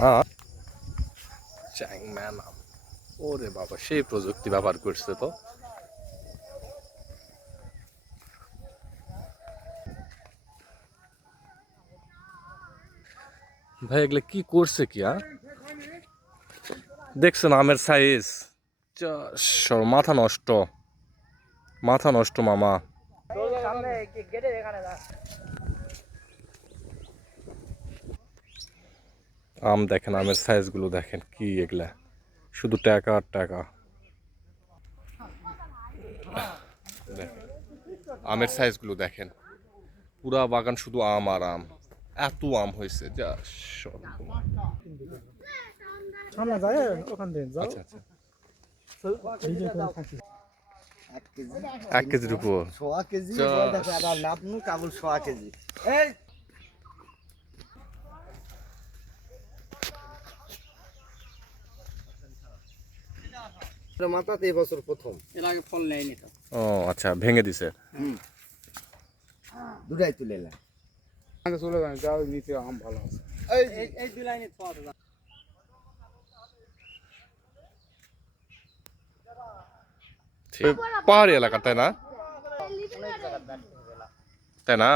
হ্যাঁ চ্যাংম্যান আম, ওরে বাবা সেই প্রযুক্তি ব্যবহার করছে তো। ভাই এগুলো কি করছে কি? দেখছেন আমের সাইজ, মাথা নষ্ট, মাথা নষ্ট মামা। আম দেখেন, আমের সাইজ গুলো দেখেন কি, এগুলা শুধু টাকা আর টাকা। দেখেন আমের সাইজ গুলো দেখেন, পুরা বাগান শুধু আম আর আম, এত আম হয়েছে যা। আচ্ছা আচ্ছা, 1 কেজির উপর 1 কেজি নাপনু কেবল 1 কেজি। মাথাতে এবছর প্রথম, এর আগে ফল নেয়নি তো। ও আচ্ছা, ভেঙে দিছে। দুটাই তুলে এলাম। আগে চলে যান, যাও নিচে আম ভালো আছে। এই দুই লাইনে পাহাড়ি এলাকা তাই না? তাই না?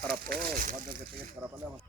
খারাপ তো ঘর থেকে খারাপ হলে আমার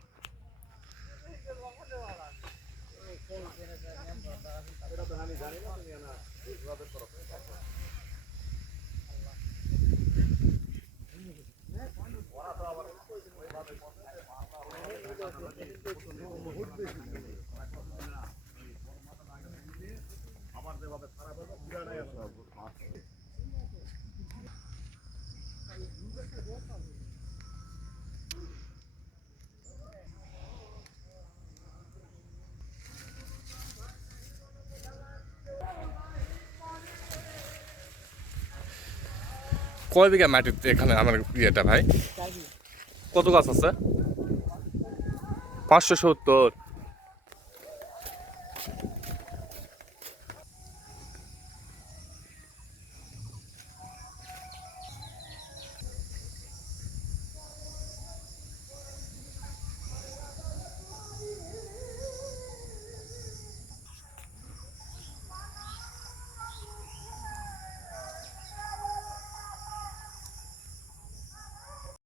কয় বিঘা মাটিতে এখানে আমার ইয়েটা ভাই? কত গাছ আছে? 570।